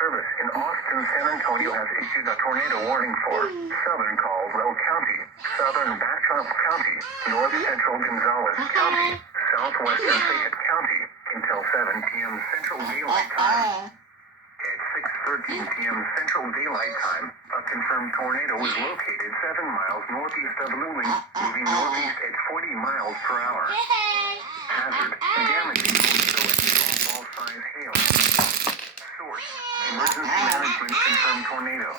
Service in Austin, San Antonio has issued a tornado warning for southern Caldwell County, southern Bastrop County, north central Gonzales County, southwestern Fayette County until 7 p.m. Central Daylight Time. At 6:13 p.m. Central Daylight Time, a confirmed tornado was located 7 miles northeast of Luling, moving northeast at 40 miles per hour. Hazard, damaging tornado and golf ball size hail. Source, emergency management confirmed tornado.